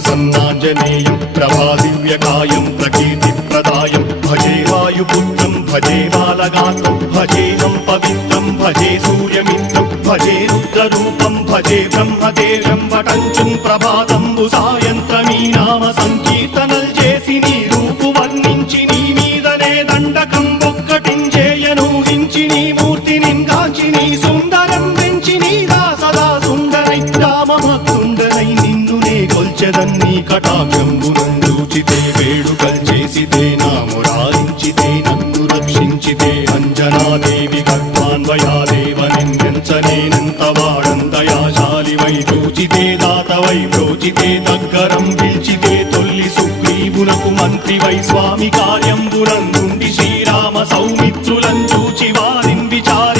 ప్రసన్నాంజనేయం ప్రభాదివ్యకాయం ప్రకీర్తిప్రదాయం భజే వాయుపుత్రం భజే బాలగాత్రం భజేహం పవిత్రం భజే సూర్యమిత్రం భజే రుద్రరూపం భజే బ్రహ్మదేవం వటంచుం ప్రభాతంబు సాయంత్రమీ నామ సంకీర్తనల్ చేసి నీ రూపు వర్ణించి నీ మీదనే దండకం ఒక్కటించేయనూహించి నీ మూర్తిని గాంచి నీ సుందరం పెంచి నీదా సదా సుందరై రామభక్తుండనై నిన్నునే కొల్చెదన్నీ కటాక్షంబునందూచితే వేడుకల్ చేసితే నా మురారించితే నన్ను రక్షించితే అంజనాదేవి గర్భాన్వయాదేవ నిందించనేనంత వాడంతయాశాలివై చూచితే దాతవై బ్రోచితే దగ్గరం పిలిచితే తొల్లి సుగ్రీవునకు మంత్రివై స్వామి కార్యంబునందుండి శ్రీరామ సౌమిత్రులం చూచి వారిని విచారి